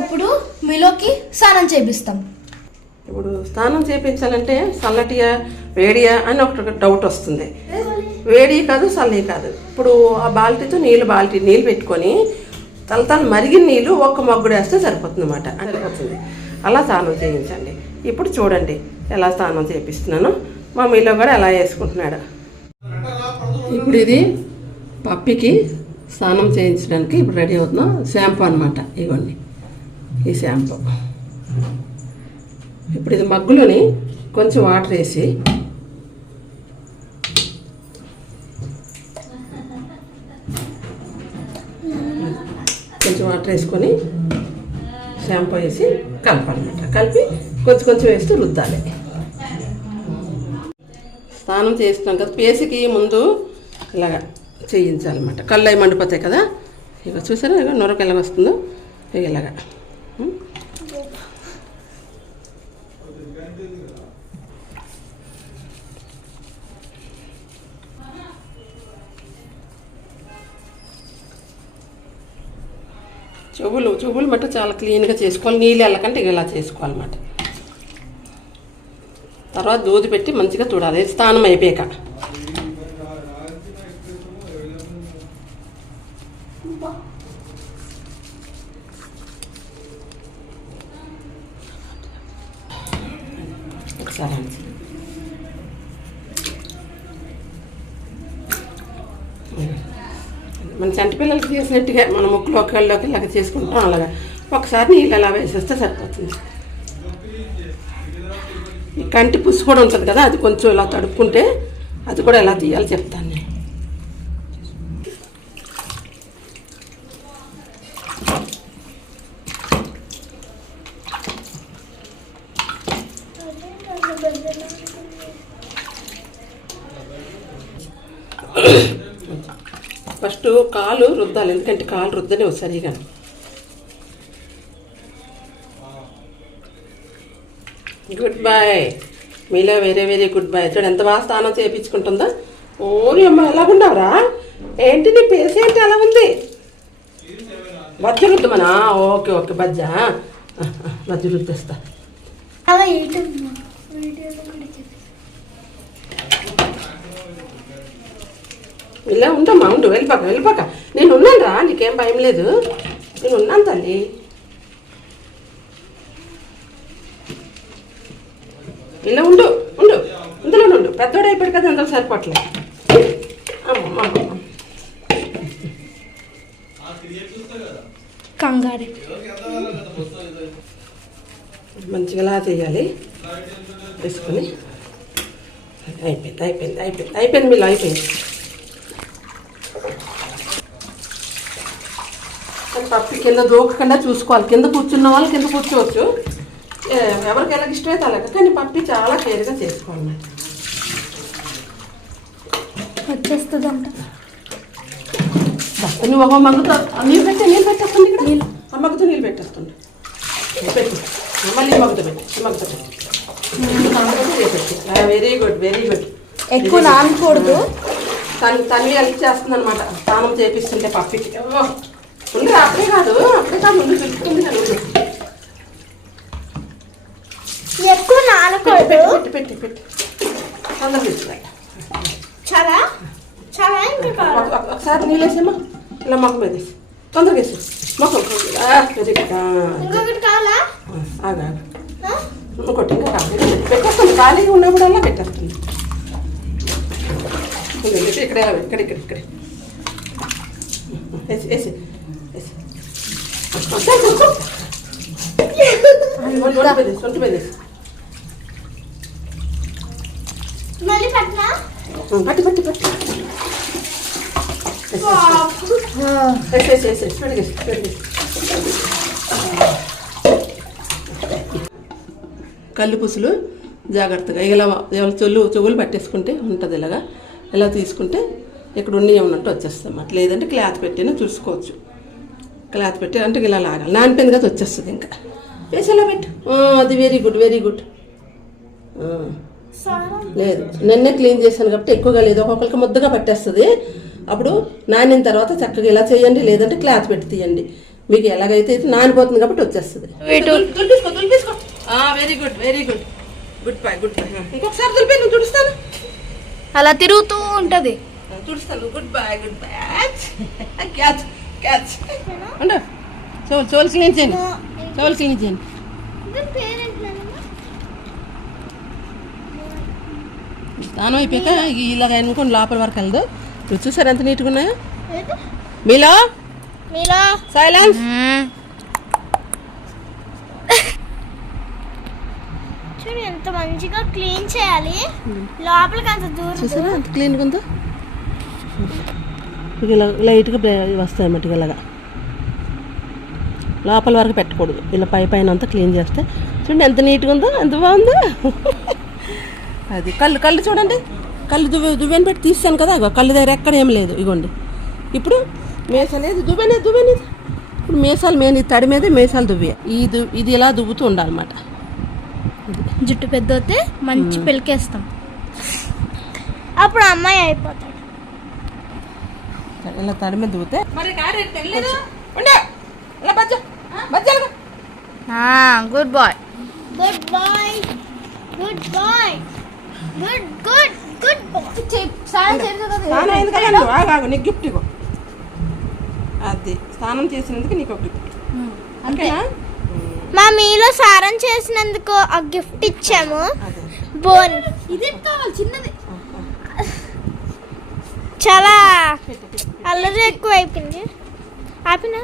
ఇప్పుడు మీలోకి స్నానం చేపిస్తాం. ఇప్పుడు స్నానం చేయించాలంటే చల్లటియా వేడియా అని ఒక డౌట్ వస్తుంది. వేడి కాదు చల్లి కాదు. ఇప్పుడు ఆ బాల్టీతో నీళ్ళు బాల్టీ నీళ్ళు పెట్టుకొని తలతల మరిగిన నీళ్ళు ఒక్క మగ్గుడు వేస్తే సరిపోతుంది అనమాట సరిపోతుంది. అలా స్నానం చేయించండి. ఇప్పుడు చూడండి ఎలా స్నానం చేపిస్తున్నాను. మా మీలో కూడా ఎలా వేసుకుంటున్నాడు. ఇప్పుడు ఇది పప్పికి స్నానం చేయించడానికి ఇప్పుడు రెడీ అవుతున్నాం షాంపూ అనమాట ఇవన్నీ ఈ షాంపూ. ఇప్పుడు ఇది మగ్గులోని కొంచెం వాటర్ వేసి కొంచెం వాటర్ వేసుకొని షాంపూ వేసి కలపాలన్నమాట. కలిపి కొంచెం కొంచెం వేస్తూ రుద్దాలి. స్నానం చేస్తున్నాం కదా పేసికి ముందు ఇలాగా చేయించాలన్నమాట. కళ్ళు అవి మండిపోతాయి కదా? ఇక చూసారా? ఇక నొరకు ఎలాగ వస్తుందో? ఇక ఇలాగ. చెవులు చెవులు మట్ట చాలా క్లీన్గా చేసుకోవాలి. నీళ్ళు వెళ్ళకంటే ఇక ఇలా చేసుకోవాలన్నమాట. తర్వాత దూది పెట్టి మంచిగా చూడాలి స్నానం అయిపోయాక. ఒకసారి అండి. Hmm. మన చంటి పిల్లలకి చేసినట్టుగా మన ముక్కులో ఒకళ్ళలోకి ఇలాగ చేసుకుంటాం అలాగా. ఒకసారి నీళ్ళు అలా వేసేస్తే సరిపోతుంది. ఈ కంటి పుసు కూడా ఉంటుంది కదా అది కొంచెం ఇలా తడుపుకుంటే అది కూడా ఎలా తీయాలో చెప్తాను నేను ఫస్ట్ కాలు రుద్దాలి ఎందుకంటే కాలు రుద్దనే సరిగా గుడ్ బాయ్ మీలో వేరే వేరే గుడ్ బాయ్ చూడు ఎంత బాగా స్నానం చేయించుకుంటుందా ఓరి అమ్మ ఎలాగున్నారా ఏంటి నీ పేస్ ఏంటి? ఎలా ఉంది. బజ్జ రుద్దమనా? ఓకే ఓకే బజ్జ బజ్జ రుద్దేస్తా. ఇలా ఉండమ్మా ఉండు వెళ్ళిపోక వెళ్ళిపోక. నేను ఉన్నాను రా నీకేం భయం లేదు. నేను ఉన్నాను తల్లి. ఇలా ఉండు ఉండు ఇందులో ఉండు. పెద్దోడు అయిపోయాడు కదా అందులో సరిపోవట్లేదు. కంగారు. మంచిగా ఇలా చేయాలి వేసుకొని అయిపోయింది అయిపోయింది అయిపోయింది అయిపోయింది మీరు అయిపోయింది. కానీ పప్పు కింద దూకకుండా చూసుకోవాలి. కింద కూర్చున్న వాళ్ళు కింద కూర్చోవచ్చు. ఎవరికి ఎలా ఇష్టమైతే అలాగ. కానీ పప్పి చాలా కేర్గా చేసుకోవాలి. వచ్చేస్తుంది అంట నువ్వు ఒక మగ్గుతో నీళ్ళు పెట్టే నీళ్ళు పెట్టేస్తుంది ఇక్కడ? నీళ్ళు. ఆ మగ్గుతో నీళ్ళు పెట్టేస్తుంది. పెట్టు. మళ్ళీ మగ్గుతో పెట్టు. మగ్గుతో పెట్టు. వెరీ గుడ్ వెరీ గుడ్ ఎక్కువ నానకూడదు. తను తన్వి హెల్ప్ చేస్తుంది అనమాట స్నానం చేపిస్తుంటే పప్పికి. ఓ, ఉండు అప్పుడే కాదు అప్పుడే కాదు ముందు చూసుకుంది కదా ఉండు. ఎక్కువ నానకూడదు. పెట్టి పెట్టి పెట్టి తొందర తీసుకురా చాలా ఒకసారి నీళ్ళు వేసేమ్మా ఇలా మొక్క మీద వేసి తొందరగా వేసి మొక్క వెరీ గుడ్ ఇంకొకటి కావాలా? ఆగా ఇంకోటి ఇంకా పెట్టేస్తుంది ఖాళీగా ఉన్నప్పుడల్లా పెట్టేస్తుంది. ఇక్కడ ఇక్కడ ఇక్కడ ఇక్కడ. వేసి వేసి సరే, సరే, సరే. అది ఒంటి ఒంటి మీద వేసి, ఒంటి మీద వేసి. మళ్ళీ పట్టినా పట్టి పట్టి పట్టి. కళ్ళు పుసులు జాగ్రత్తగా ఇలా ఎవరు చెల్లు చెవులు పట్టేసుకుంటే ఉంటుంది ఇలాగా. ఇలా తీసుకుంటే ఇక్కడ ఉన్నవి ఉన్నట్టు వచ్చేస్తాం అన్నమాట. లేదంటే క్లాత్ పెట్టినా చూసుకోవచ్చు. క్లాత్ పెట్టి అంటే ఇలా లాగాలి. నానిపోయింది కదా వచ్చేస్తుంది ఇంకా. వేసి ఇలా పెట్టు. అది వెరీ గుడ్ వెరీ గుడ్ లేదు. నిన్నే క్లీన్ చేశాను కాబట్టి ఎక్కువగా లేదు. ఒక్కొక్కరికి ముద్దగా పట్టేస్తుంది. అప్పుడు నానిన తర్వాత చక్కగా ఇలా చేయండి లేదంటే క్లాత్ పెట్టి తీయండి. మీకు ఎలాగైతే అయితే నానిపోతుంది కాబట్టి వచ్చేస్తుంది. Very good very good good bye good bye ఇంకొకసారి తులిపే నువ్వు తుడుస్తాను. అలా తిరుగుతూ ఉంటది. తుడుస్తాను. గుడ్ బై గుడ్ బై ఉండు. చోలు చోలు క్లీన్ చేయండి. చోలు క్లీన్ చేయండి. స్నానం అయిపోయాక ఇలాగ అనుకోండి లోపల వరకు వెళ్దు. నువ్వు చూసారు ఎంత నీట్గా ఉన్నాయో? మీలో? మీలో? సైలెన్స్. చూడు ఎంత మంచిగా క్లీన్ చేయాలి. లోపలికి అంత దూరం చూసారా? ఎంత క్లీన్గా ఉందో? ఇక ఇలా లైట్గా వస్తాయి అన్నమాట ఇలాగా లోపల వరకు పెట్టకూడదు. ఇలా పై పైన అంతా క్లీన్ చేస్తే చూడండి ఎంత నీట్గా ఉందో ఎంత బాగుందో. అది కళ్ళు కళ్ళు చూడండి. కళ్ళు దువ్వె దువ్వెని పెట్టి తీసాను కదా ఇగో కళ్ళు దగ్గర ఎక్కడ ఏం లేదు ఇగోండి. ఇప్పుడు మేసాలేదు దువ్వెనే దువ్వెనే ఇప్పుడు మేసాలు మేము ఈ తడి మీదే మేసాలు దువ్వే. ఈ దు ఇది ఇలా దువ్వుతూ ఉండాలన్నమాట. జుట్టు పెద్ద మంచి పెలికేస్తాం. అప్పుడు అమ్మాయి అయిపోతాడు. ఇలా తడి మీద దువ్వుతే మరి ఉండే. ఇలా బజ్జ. బజ్జలుగా good bye good bye good bye good good good bye నీకు గిఫ్ట్ ఇగో అది. స్నానం చేసినందుకు నీకు ఒక గిఫ్ట్ అంతేనా మా మీలో సారం చేసినందుకు ఆ గిఫ్ట్ ఇచ్చాము. బోన్. ఇది కావాలి? చిన్నది. చాలా అల్లరి ఎక్కువ అయిపోయింది ఆపినా?